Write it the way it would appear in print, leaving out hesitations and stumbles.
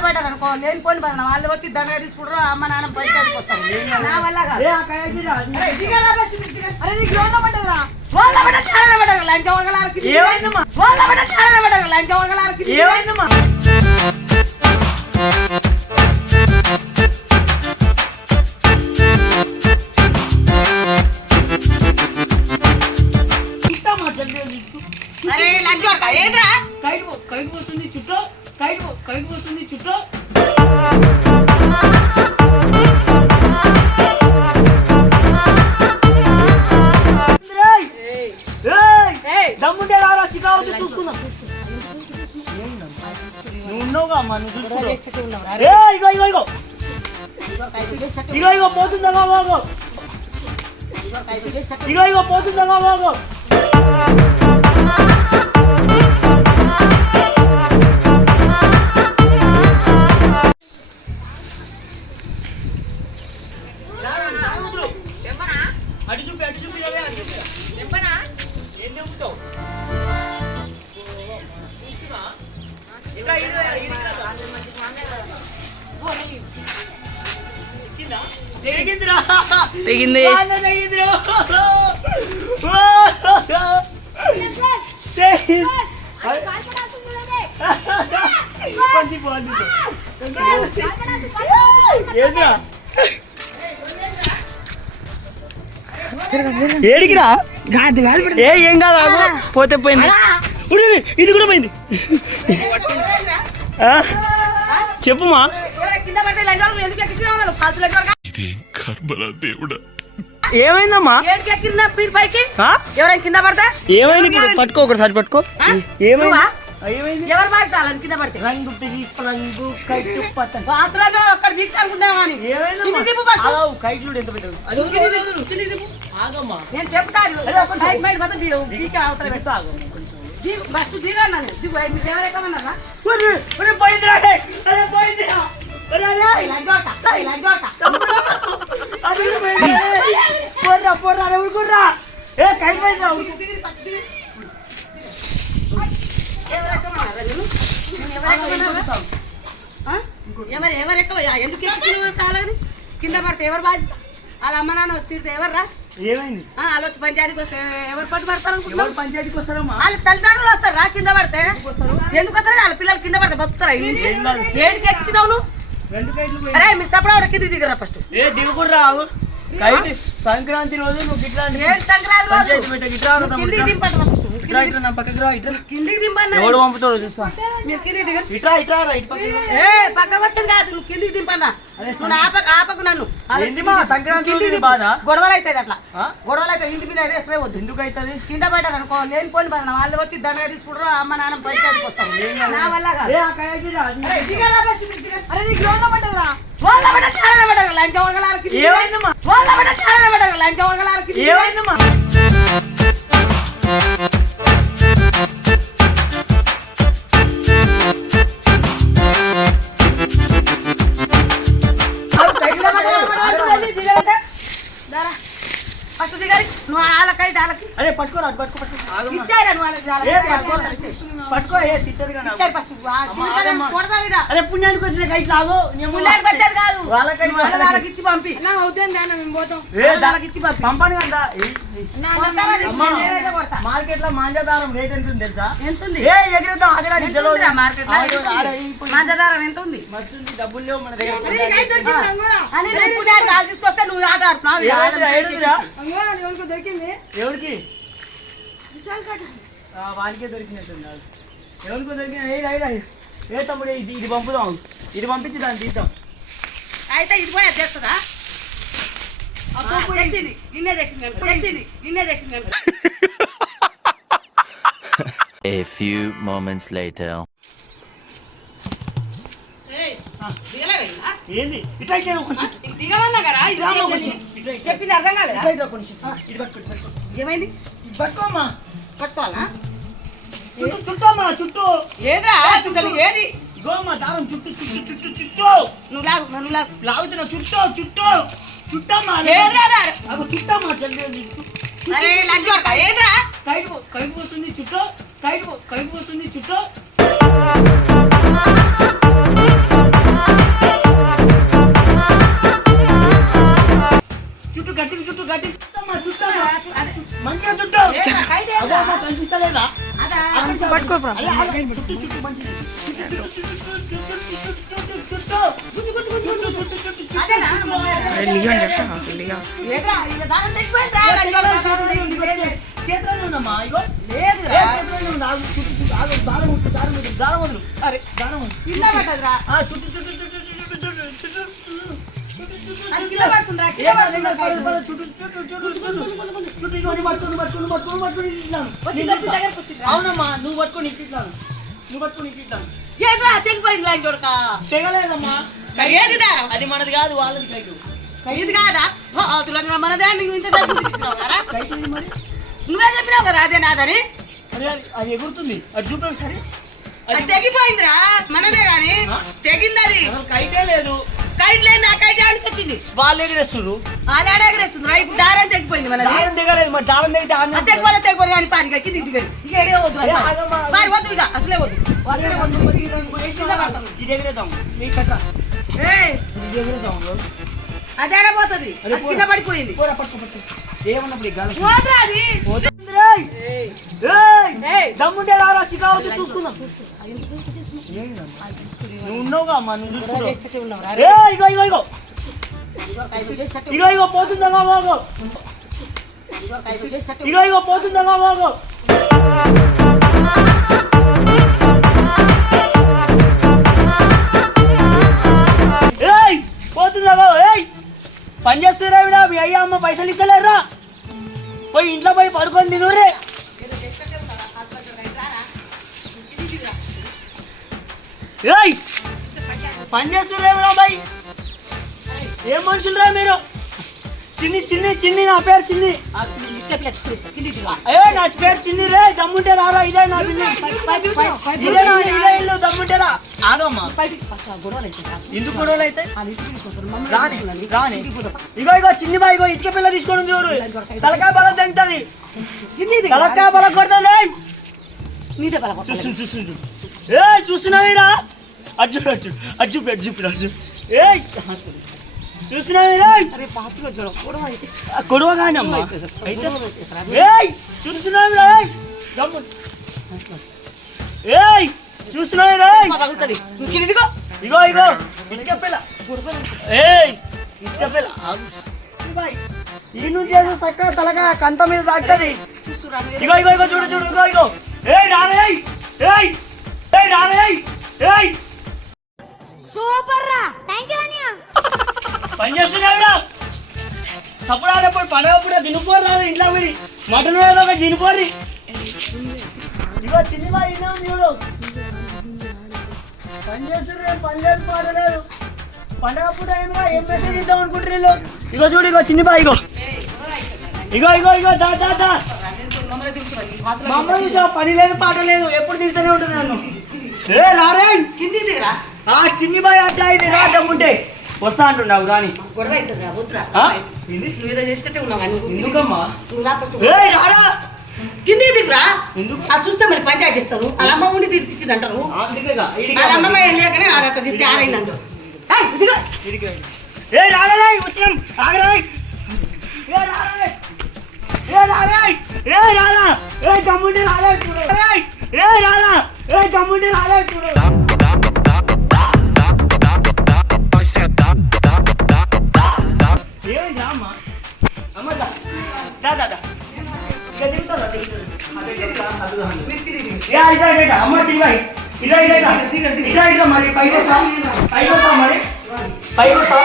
పడ్డారు అనుకో లేనిపోని పడిన వాళ్ళు వచ్చి దండగా తీసుకుంటారు అమ్మ నాన్న పైకి వస్తారు నా వల్ల అరే లంచ్ ఏదిరా కైకి పోతుంది చుట్టూ కైకి పోతుంది చుట్టూ దమ్ముంటే రారా షికావతి చూసుకుందాం నువ్వు ఉన్నావుగా అమ్మా నువ్వు చూసుకున్నావు ఇగో ఇగో ఇగో ఇగో ఇగో పోతుందా బాగో ఇగో ఇగో పోతుందా బాగో అటు చూపి అటు చూపి అటు చూపి చెప్పనా ఏం చెప్తావు తెగింది ఏడికిరా ఏం కాదు పోతే పోయింది ఇది కూడా పోయింది చెప్పుమా ఏమైందమ్మా ఎవరైనా కింద పడతా ఏమైంది ఇప్పుడు పట్టుకో ఒకసారి పట్టుకో ఏమైంది ఎవరు బాధిస్తాను కింద పడితే రంగు రంగు కైటు పట్టండి అక్కడ వీక్తానుకుంటావా కైట్లు ఎంత పెట్టావు నేను చెప్తాను ఫస్ట్ దిగాను దిగు మీరు ఎవరెక్కమన్నారా ఎందుకు కింద పడితే ఎవరు బాధ్యత వాళ్ళ అమ్మ నాన్న వస్తే ఎవర్రా ఏమైంది వాళ్ళు వచ్చి పంచాయతీకి వస్తే ఎవరు పట్టు పడతారు పంచాయతీకి వస్తారమ్మా వాళ్ళ తల్లిదండ్రులు వస్తారు రా కింద పడితే ఎందుకు వస్తారు వాళ్ళ పిల్లలు కింద పడితే బతుకుతారా ఏడికి ఎక్కినావు నువ్వు అరే మీరు సపడా కింద దిగరా ఫస్ట్ దిగుకుర్రా సంక్రాంతి రోజు నువ్వు కిందికి దింపన్నా పక్కకు వచ్చింది కాదు నువ్వు కిందికి దింపన్నా నువ్వు ఆపకు నన్ను సంక్రాంతి గొడవలు అవుతాయి అట్లా గొడవలు అయితే ఇంటి మీద వేసే వద్దు ఎందుకు అవుతుంది కింద పడ్డారు అనుకో లేనిపోని పడిన వాళ్ళు వచ్చి దండగా తీసుకుంటారు అమ్మ నాన్న పైకి వస్తారు నా వల్ల ఏమైందమ్మా నువ్వు వాళ్ళకైతే వాళ్ళకి అదే పట్టుకోరా ఇచ్చారా నువ్వు పట్టుకో అరే పుణ్యానికి వచ్చిన కైట్ లాగు పుణ్యానికి వచ్చేది కాదు వాళ్ళకి ఇచ్చి పంపి పంపని కదా మార్కెట్ లో మాంజాదారం రేట్ ఎంత ఉంది తెలుసా ఎంత ఉంది ఎగిరిద్దాం అదే మార్కెట్ మాంజాదారం ఎంత ఉంది మస్తుంది డబ్బులు లేవు మన దగ్గర తీసుకొస్తే నువ్వు ఆట ఆడుతున్నావు ఎవరికి వానికే దొరికినట్టుంది ఎవరికో దొరికిన ఏ తమ్ముడు ఇది పంపుదాం ఇది పంపించి దాన్ని తీద్దాం అయితే ఇది పోయా చేస్తుందా నిన్నే తెచ్చింది A few moments later. ఏంది ఇట్లా దిగమన్నా కదా చెప్పింది అర్థం కాలేదా ఏమైంది పట్టుకోమ్మా పట్టుకోవాలా చుట్టమ్మా చుట్టూ ఏదా చుట్టూ ఏది గోమ్మా దారం చుట్టూ చుట్టూ చుట్టూ చుట్టూ నువ్వు లాగుతున్నా చుట్టూ చుట్టమ్మా చుట్టమ్మా జల్దీ అరే లంచ్ ఏదా కైకి పోతుంది చుట్టూ కైకి పోతుంది చుట్టూ అలా చుట్టూ చుట్టూ మంచిది. అదేనా? ఏట్రా, ఇక దారం తెచ్చిపోయిందిరా, చేతిలోనే ఉందమ్మా ఇగో. లేదురా. చేతిలోనే ఉంది. ఆగు, చుట్టూ చుట్టూ ఆగు, దారం వదులు, దారం వదులు, దారం వదులు. అరే, దారం వదులు. కింద పడ్డదిరా. చుట్టూ చుట్టూ చుట్టూ చుట్టూ చుట్టూ చుట్టూ అది కింద పడుతుందిరా, కింద పడుతుందిరా. దగ్గరకు వచ్చిందిరా. అవునమ్మా, నువ్వు పట్టుకొని ఇట్టిస్తాను, నువ్వు పట్టుకొని ఇట్టిస్తాను. ఏట్రా, తెగిపోయింది లాంటి చూడక. తెగలేదమ్మా, ఏది దారం? అది మనది కాదు, వాళ్ళది కైకు. ఇది కాదా? తులంగా మనదే, నువ్వు ఇంత డబ్బు తీసుకున్నావు కదా. కైకు ఇది మరి. నువ్వే చెప్పినావు కదా అదే నాదని. అరే అది ఎగురుతుంది, అది చూపే సరే. అది తెగిపోయిందిరా, మనదే గాని తెగింది అది. అసలు కైటే లేదు, కైట్ లేదు, నా కైట్ ఆడిచి వచ్చింది. వాళ్ళు ఎగిరేస్తున్నారు. అలాడేస్తుందిరా, ఇప్పుడు దారం తెగిపోయింది మనది. దారం దిగలేదు, మరి దారం దిగితే తెగిపోలే కానీ పారి ఇక కింది దిగదు. ఇక ఎడే వద్దు ఏ, ఆగమ్మా. పారి వద్దు, ఇక అసలే వద్దు, అసలే వద్దు. కింద పడతాను. ఇది ఎగిరేద్దాం, నీ కట్ట ఏయ్, ఇది ఎగిరేద్దాం. అది ఆడపోతుంది, అది కింద పడిపోయింది. పోరా, పట్టు పట్టు. ఏమన్నప్పుడు ఈ గాలి పోదురా అది. రేయ్! ఏయ్, ఏయ్! ఏయ్. దమ్ముంటే రారా, శిఖావతి చూసుకుందాం. నువ్వు ఉన్నావుగా అమ్మా, నువ్వు చూసుకుంటావు. ఏయ్, ఇగో ఇగో ఇగో ఇగో ఇగో పోతుందమ్మా, బాగో. ఇగో ఇగో పోతుందమ్మా, బాగో. ఏయ్, పోతుందమ్మా. ఏయ్, పని చేస్తున్నారా మీ అయ్యా అమ్మ, పైసలు ఇస్తలేరా? పోయి ఇంట్లో పోయి పడుకొని తినురే. ఏయ్, పని చేస్తున్నారా బాయ్? ఏం మనుషులరా మీరు? చిన్ని చిన్ని చిన్ని, నా పేరు చిన్ని. ఏ, నా పేరు చిన్ని రే. దమ్ముంటే రారా, ఇదే నా చిన్ని. ఇదే నా ఇదే ఇల్లు, దమ్ముంటే రా. ఆగమ్మా, ఎందుకు గొడవలు అయితే? రాని రాని. ఇగో ఇగో చిన్ని బాయ్, ఇగో ఇటుక పిల్ల తీసుకొని చూడు. తలకాయ బలం తెంగుతుంది, తలకాయ బలం కొడుతుంది. ఏ చూస్తున్నావురా, అర్జున్ అర్జున్ అర్జున్ అర్జున్ అర్జున్. ఏ చూస్తున్నావురా, గొడవ కానీ అమ్మా. ఏయ్, చూస్తున్నావురా. ఏయ్, చూస్తున్నావురా. ఇగో ఇగో ఇటుక పిల్ల. ఏయ్, ఇటుక పిల్ల. ఈ నుంచి చక్కగా తలకాయ కంత మీద తాకుతుంది. ఇగో ఇగో ఇగో చూడు చూడు, ఇగో ఇగో. ఏయ్ రారే, ఏయ్ ఏయ్ రారే, ఏయ్ సూపర్ రా, థాంక్యూ అన్నయ్య. పని చేస్తున్నావురా. తప్పుడు ఆడప్పుడు పండగప్పుడు దినిపోరు రాదు, ఇంట్లో విడి మటన్ ఏదో ఒక దినిపోరి. ఇగో చిన్ని బాయ్ ఇన్నా చూడు, పని చేస్తున్నారు, పని లేదు పాడలేదు. పండగప్పుడు ఏమో ఏం మెసేజ్ ఇద్దాం అనుకుంటారు వీళ్ళు. ఇగో చూడు, ఇగో చిన్ని బాయ్, ఇగో ఇగో ఇగో ఇగో దా దా దా. మా అమ్మ చూసా, పని లేదు పాట లేదు, ఎప్పుడు తిరుగుతూనే ఉంటుంది నన్ను. ఏ రారే, కింది దిగరా. చిన్ని బాయ్ అట్లా ఇది రా, దమ్ముంటే వస్తా అంటున్నావు రాని. గొడవ అవుతుందిరా, వద్దురా. ఆ? నువ్వు ఏదో చేసేటట్టే ఉన్నావు కానీ ఎందుకమ్మా? నువ్వు రా ఫస్ట్. ఏయ్ రారా. కిందికి దిగురా. ఎందుకు? అది చూస్తే మరి పంచాయతీ చేస్తారు. వాళ్ళ అమ్మ ఉండి తిరిపించింది అంటారు. అందుకేగా, ఈడికి వాళ్ళ అమ్మమ్మ ఏం లేకనే ఆ రొక్క చెప్తే ఆరైంది. ఈడికి. ఏయ్ రారా, వచ్చినాం. ఆగరా. ఏ రారా, ఏ రారా, ఏ రారా, ఏ తమ్ముంటే రారా చూడు. ఏ రారా, ఏ తమ్ముంటే రారా చూడు. ఏమైంది అమ్మా? అమ్మ దా దా దా దా. ఇక దిగుతారా, దిగుతారా. ఏ ఇదా ఇదా, అమ్మ చిన్న బాయ్. ఇదా ఇదా ఇదా. ఇదా ఇదా మరి పైకి వస్తా, పైకి వస్తా మరి, పైకి వస్తా.